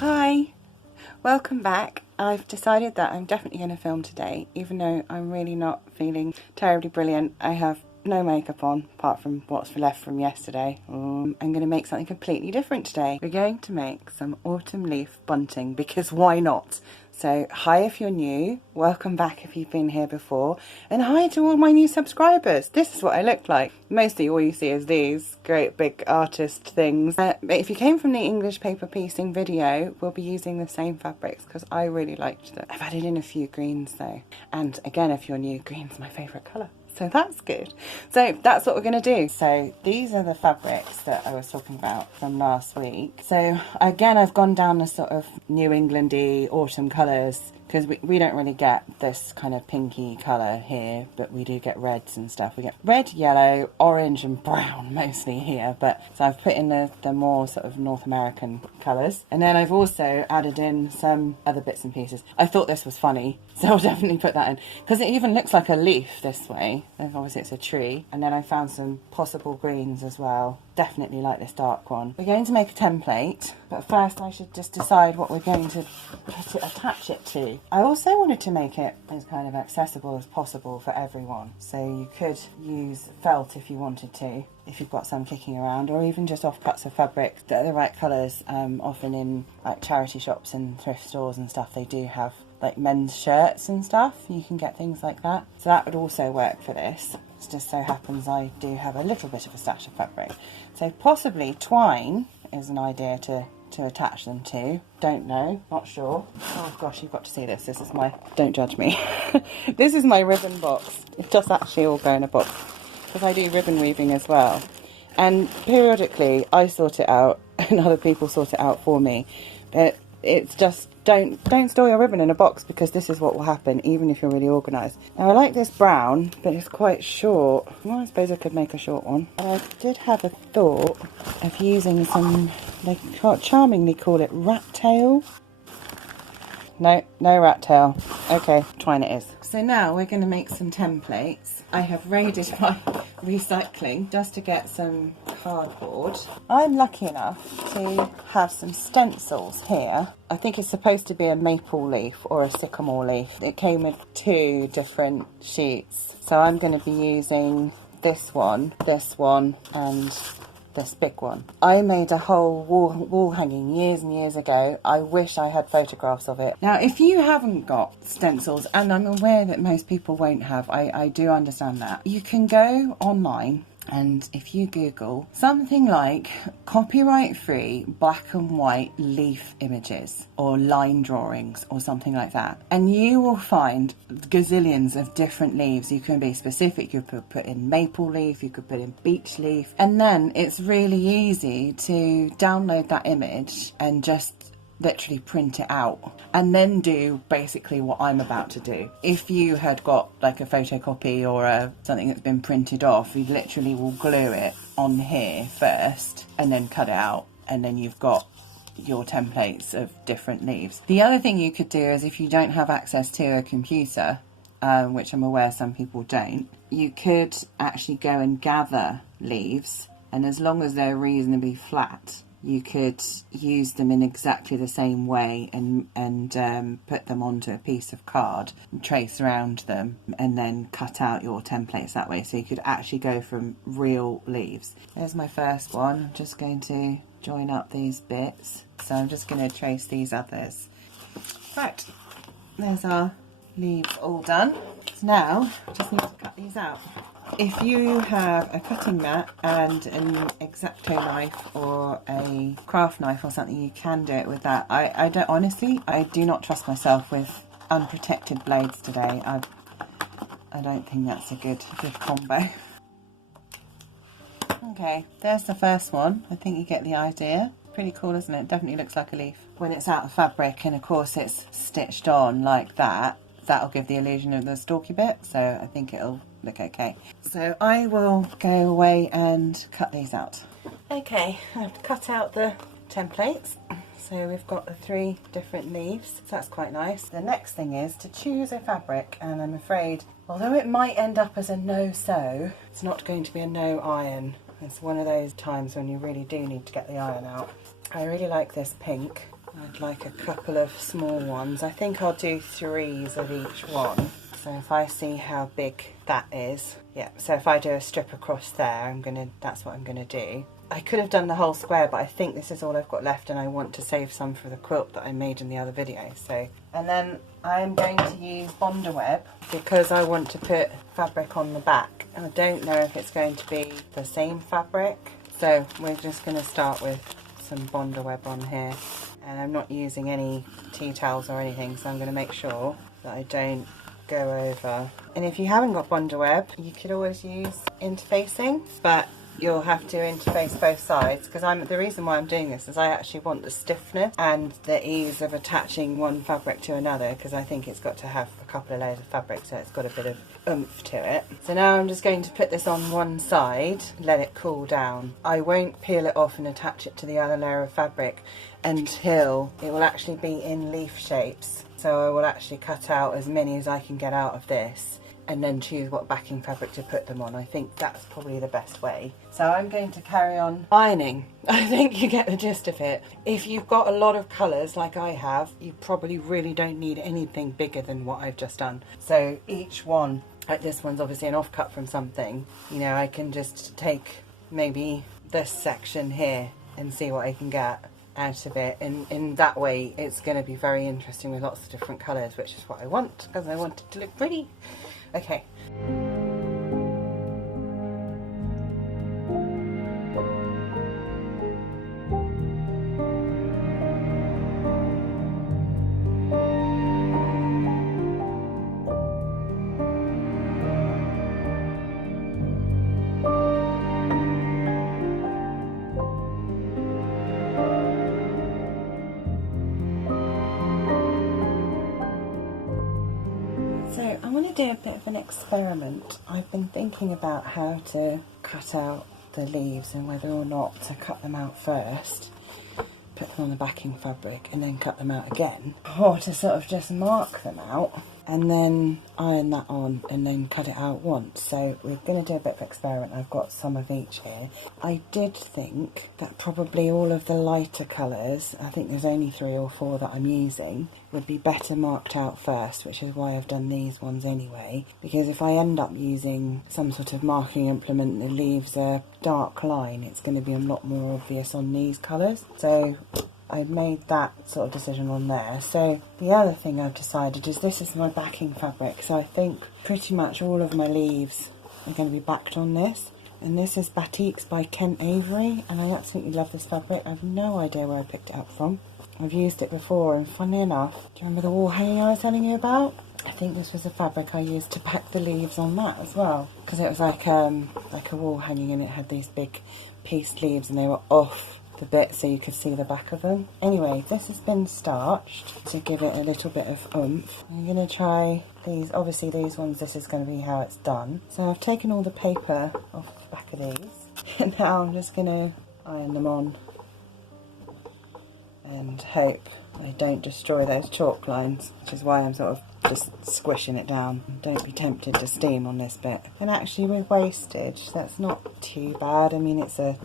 Hi, welcome back. I've decided that I'm definitely going to film today, even though I'm really not feeling terribly brilliant. I have no makeup on, apart from what's left from yesterday. I'm going to make something completely different today. We're going to make some autumn leaf bunting, because why not? So hi if you're new, welcome back if you've been here before, and hi to all my new subscribers. This is what I look like. Mostly all you see is these great big artist things. But if you came from the English paper piecing video, we'll be using the same fabrics because I really liked them. I've added in a few greens though. And again, if you're new, green's my favourite colour. So that's good. So that's what we're going to do. So these are the fabrics that I was talking about from last week. So again, I've gone down the sort of New Englandy autumn colours because we don't really get this kind of pinky colour here, but we do get reds and stuff. We get red, yellow, orange and brown mostly here, but so I've put in the more sort of North American colours. And then I've also added in some other bits and pieces. I thought this was funny, so I'll definitely put that in because it even looks like a leaf this way. Obviously it's a tree. And then I found some possible greens as well. Definitely like this dark one. We're going to make a template, but first I should just decide what we're going to attach it to. I also wanted to make it as kind of accessible as possible for everyone. So you could use felt if you wanted to, if you've got some kicking around, or even just offcuts of fabric that are the right colours. Often in like charity shops and thrift stores and stuff, they do have like men's shirts and stuff. You can get things like that. So that would also work for this. It just so happens I do have a little bit of a stash of fabric. So possibly twine is an idea to attach them to. Don't know, not sure. Oh gosh, you've got to see this. This is my, don't judge me. This is my ribbon box. It does actually all go in a box because I do ribbon weaving as well. And periodically I sort it out and other people sort it out for me. But it's just, don't store your ribbon in a box because this is what will happen even if you're really organised. Now I like this brown, but it's quite short. Well, I suppose I could make a short one. But I did have a thought of using some, they charmingly call it rat tail. No rat tail. Okay, twine it is. So now we're going to make some templates. I have raided my recycling just to get some cardboard. I'm lucky enough to have some stencils here. I think it's supposed to be a maple leaf or a sycamore leaf. It came with 2 different sheets. So I'm going to be using this one, and this big one. I made a whole wall hanging years and years ago. I wish I had photographs of it. Now, if you haven't got stencils, and I'm aware that most people won't have, I do understand that. You can go online and if you Google something like copyright-free black and white leaf images or line drawings or something like that, and you will find gazillions of different leaves. You can be specific. You could put in maple leaf, you could put in beech leaf, and then it's really easy to download that image and just literally print it out and then do basically what I'm about to do. If you had got like a photocopy or something that's been printed off, you literally will glue it on here first and then cut it out, and then you've got your templates of different leaves. The other thing you could do is, if you don't have access to a computer, which I'm aware some people don't, you could actually go and gather leaves, and as long as they're reasonably flat, you could use them in exactly the same way and put them onto a piece of card and trace around them and then cut out your templates that way. So you could actually go from real leaves. There's my first one. I'm just going to join up these bits. So I'm just going to trace these others. Right, there's our leaves all done. So now just need to cut these out. If you have a cutting mat and an X-Acto knife or a craft knife or something, you can do it with that. I don't, honestly, I do not trust myself with unprotected blades today. I don't think that's a good combo. Okay, there's the first one. I think you get the idea. Pretty cool, isn't it? Definitely looks like a leaf. When it's out of fabric and of course it's stitched on like that, that'll give the illusion of the stalky bit, so I think it'll look okay. So I will go away and cut these out. Okay, I've cut out the templates. So we've got the 3 different leaves, so that's quite nice. The next thing is to choose a fabric, and I'm afraid, although it might end up as a no-sew, it's not going to be a no-iron. It's one of those times when you really do need to get the iron out. I really like this pink. I'd like a couple of small ones. I think I'll do 3s of each one. So if I see how big that is, yeah, so if I do a strip across there, that's what I'm gonna do. I could have done the whole square, but I think this is all I've got left and I want to save some for the quilt that I made in the other video. So, and then I'm going to use Bondaweb because I want to put fabric on the back. And I don't know if it's going to be the same fabric. So we're just gonna start with some Bondaweb on here. And I'm not using any tea towels or anything, so I'm gonna make sure that I don't go over. And if you haven't got Bondaweb, you could always use interfacing, but you'll have to interface both sides, because the reason why I'm doing this is I actually want the stiffness and the ease of attaching one fabric to another, because I think it's got to have a couple of layers of fabric, so it's got a bit of oomph to it. So now I'm just going to put this on one side, let it cool down. I won't peel it off and attach it to the other layer of fabric until it will actually be in leaf shapes. So I will actually cut out as many as I can get out of this and then choose what backing fabric to put them on. I think that's probably the best way. So I'm going to carry on ironing. I think you get the gist of it. If you've got a lot of colours like I have, you probably really don't need anything bigger than what I've just done. So each one, like this one's obviously an offcut from something, you know, I can just take maybe this section here and see what I can get out of it, and in that way it's going to be very interesting with lots of different colours, which is what I want, because I want it to look pretty. Okay. So I want to do a bit of an experiment. I've been thinking about how to cut out the leaves and whether or not to cut them out first, put them on the backing fabric and then cut them out again, or to sort of just mark them out and then iron that on and then cut it out once. So we're going to do a bit of experiment. I've got some of each here. I did think that probably all of the lighter colours, I think there's only 3 or 4 that I'm using, would be better marked out first, which is why I've done these ones anyway, because if I end up using some sort of marking implement that leaves a dark line, it's going to be a lot more obvious on these colours. So I made that sort of decision on there. So the other thing I've decided is this is my backing fabric, so I think pretty much all of my leaves are going to be backed on this. And this is Batiks by Kent Avery, and I absolutely love this fabric. I have no idea where I picked it up from. I've used it before, and funnily enough, do you remember the wall hanging I was telling you about? I think this was the fabric I used to pack the leaves on that as well, because it was like a wall hanging and it had these big pieced leaves and they were off the bit so you could see the back of them. Anyway, this has been starched to give it a little bit of oomph. I'm going to try these. Obviously these ones, this is going to be how it's done. So I've taken all the paper off the back of these and now I'm just going to iron them on and hope I don't destroy those chalk lines, which is why I'm sort of just squishing it down. Don't be tempted to steam on this bit. And actually with wastage, that's not too bad. I mean, it's a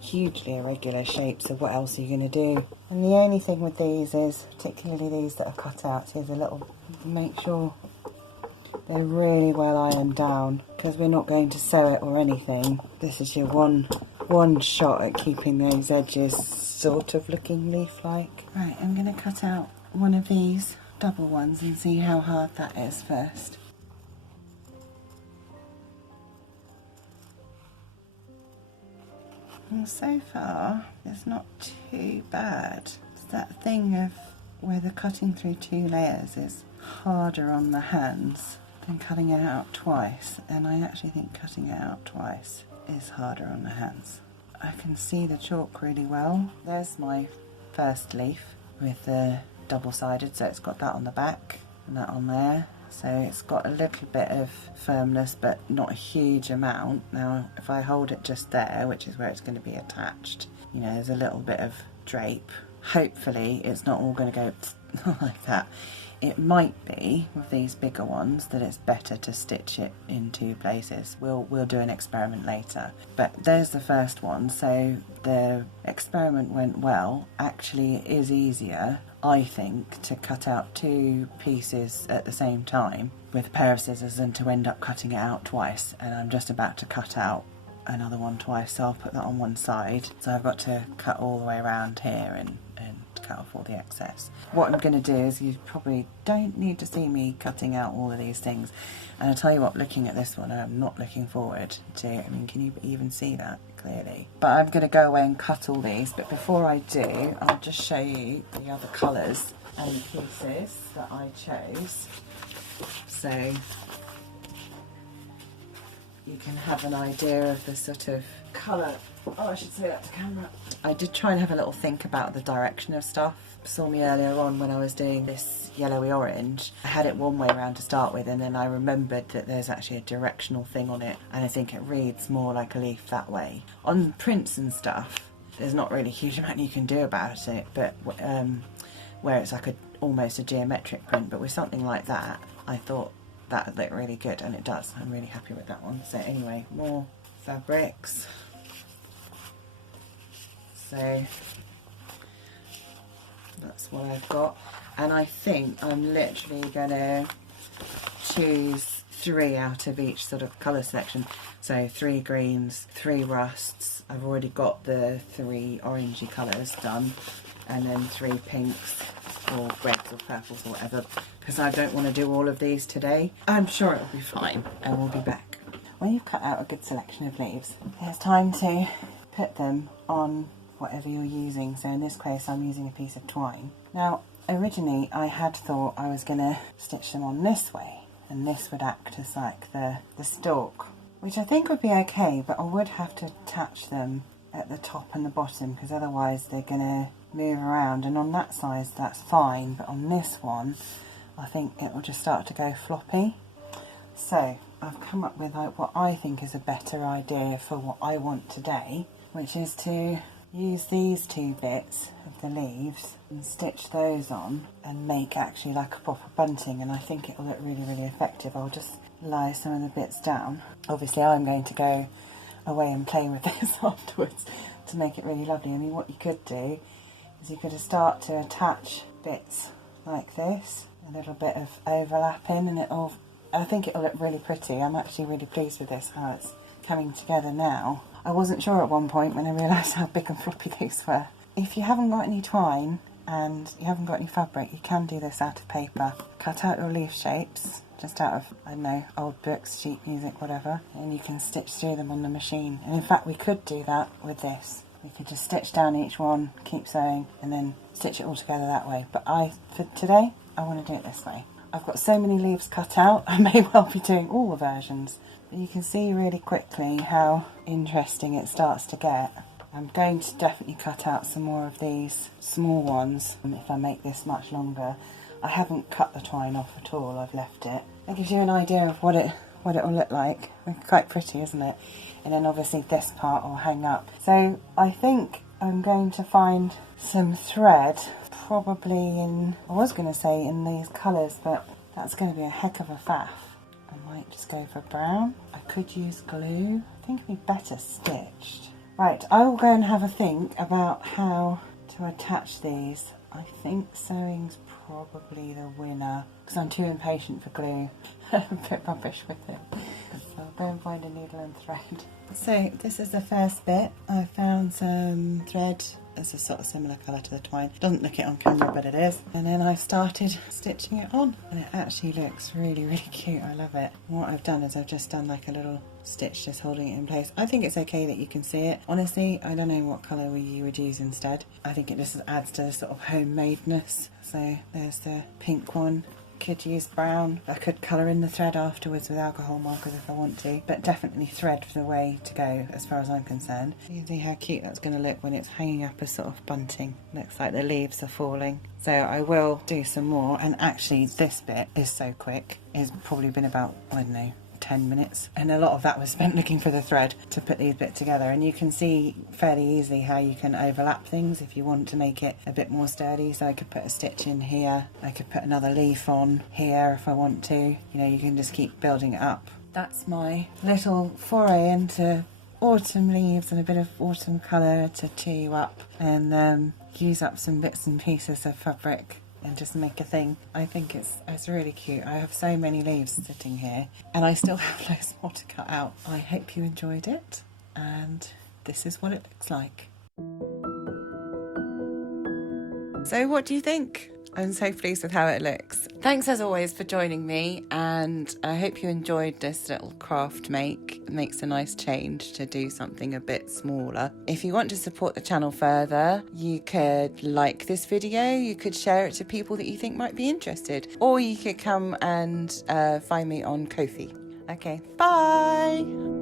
hugely irregular shape, so what else are you going to do? And the only thing with these is, particularly these that are cut out, here's a little, make sure they're really well ironed down, because we're not going to sew it or anything. This is your one shot at keeping those edges sort of looking leaf-like. Right, I'm going to cut out one of these double ones and see how hard that is first. And so far, it's not too bad. It's that thing of where the cutting through 2 layers is harder on the hands than cutting it out twice, and I actually think cutting it out twice is harder on the hands. I can see the chalk really well. There's my first leaf with the double-sided, so it's got that on the back and that on there. So it's got a little bit of firmness, but not a huge amount. Now, if I hold it just there, which is where it's going to be attached, you know, there's a little bit of drape. Hopefully, it's not all going to go like that. it might be with these bigger ones that it's better to stitch it in two places. We'll do an experiment later. But there's the first one, so the experiment went well. Actually, it is easier, I think, to cut out two pieces at the same time with a pair of scissors than to end up cutting it out twice. And I'm just about to cut out another one twice, so I'll put that on one side. So I've got to cut all the way around here and cut off all the excess. What I'm going to do is, you probably don't need to see me cutting out all of these things, and I'll tell you what, looking at this one, I'm not looking forward to, I mean, can you even see that clearly? But I'm going to go away and cut all these, but before I do, I'll just show you the other colours and pieces that I chose, so you can have an idea of the sort of colour. Oh, I should say that to camera. I did try and have a little think about the direction of stuff. Saw me earlier on when I was doing this yellowy orange. I had it one way around to start with, and then I remembered that there's actually a directional thing on it, and I think it reads more like a leaf that way. On prints and stuff, there's not really a huge amount you can do about it, but where it's like almost a geometric print, but with something like that, I thought that would look really good, and it does. I'm really happy with that one. So anyway, more fabrics. So that's what I've got, and I think I'm literally gonna choose 3 out of each sort of colour selection. So 3 greens, 3 rusts. I've already got the 3 orangey colours done, and then 3 pinks or reds or purples or whatever, because I don't want to do all of these today. I'm sure it'll be fine, and we'll be back. When you've cut out a good selection of leaves, it's time to put them on whatever you're using. So in this case, I'm using a piece of twine. Now, originally I had thought I was going to stitch them on this way, and this would act as like the stalk, which I think would be okay, but I would have to attach them at the top and the bottom, because otherwise they're going to move around, and on that size that's fine, but on this one I think it will just start to go floppy. So I've come up with like what I think is a better idea for what I want today, which is to use these 2 bits of the leaves and stitch those on and make actually like a proper bunting, and I think it'll look really, really effective. I'll just lie some of the bits down. Obviously I'm going to go away and play with this afterwards to make it really lovely. I mean, what you could do is you could start to attach bits like this, a little bit of overlapping, and I think it'll look really pretty. I'm actually really pleased with this, how it's coming together now. I wasn't sure at one point when I realised how big and floppy these were. If you haven't got any twine and you haven't got any fabric, you can do this out of paper. Cut out your leaf shapes, just out of, I don't know, old books, sheet music, whatever, and you can stitch through them on the machine. And in fact, we could do that with this. We could just stitch down each one, keep sewing, and then stitch it all together that way. But for today, I want to do it this way. I've got so many leaves cut out, I may well be doing all the versions. But you can see really quickly how interesting it starts to get. I'm going to definitely cut out some more of these small ones if I make this much longer. I haven't cut the twine off at all, I've left it. That gives you an idea of what it'll look like. Quite pretty, isn't it? And then obviously this part will hang up. So I think I'm going to find some thread, probably in, I was going to say in these colours, but that's going to be a heck of a faff. I might just go for brown. I could use glue. I think it'd be better stitched. Right, I will go and have a think about how to attach these. I think sewing's probably the winner, because I'm too impatient for glue. I'm a bit rubbish with it. So I'll go and find a needle and thread. So this is the first bit. I found some thread. It's a sort of similar colour to the twine. Doesn't look it on camera, but it is. And then I started stitching it on, and it actually looks really, really cute. I love it. And what I've done is I've just done like a little stitch just holding it in place. I think it's okay that you can see it. Honestly, I don't know what colour you would use instead. I think it just adds to the sort of homemadeness. So there's the pink one. Could use brown. I could colour in the thread afterwards with alcohol markers if I want to, but definitely thread for the way to go as far as I'm concerned. You can see how cute that's going to look when it's hanging up as sort of bunting. Looks like the leaves are falling. So I will do some more, and actually this bit is so quick. It's probably been about, I don't know, 10 minutes, and a lot of that was spent looking for the thread to put these bits together. And you can see fairly easily how you can overlap things if you want to make it a bit more sturdy. So I could put a stitch in here, I could put another leaf on here if I want to. You know, you can just keep building it up. That's my little foray into autumn leaves and a bit of autumn colour to cheer you up, and use up some bits and pieces of fabric and just make a thing. I think it's really cute. I have so many leaves sitting here and I still have loads more to cut out. I hope you enjoyed it, and this is what it looks like. So what do you think? I'm so pleased with how it looks. Thanks as always for joining me, and I hope you enjoyed this little craft make. It makes a nice change to do something a bit smaller. If you want to support the channel further, you could like this video, you could share it to people that you think might be interested, or you could come and find me on Ko-fi. Okay, bye!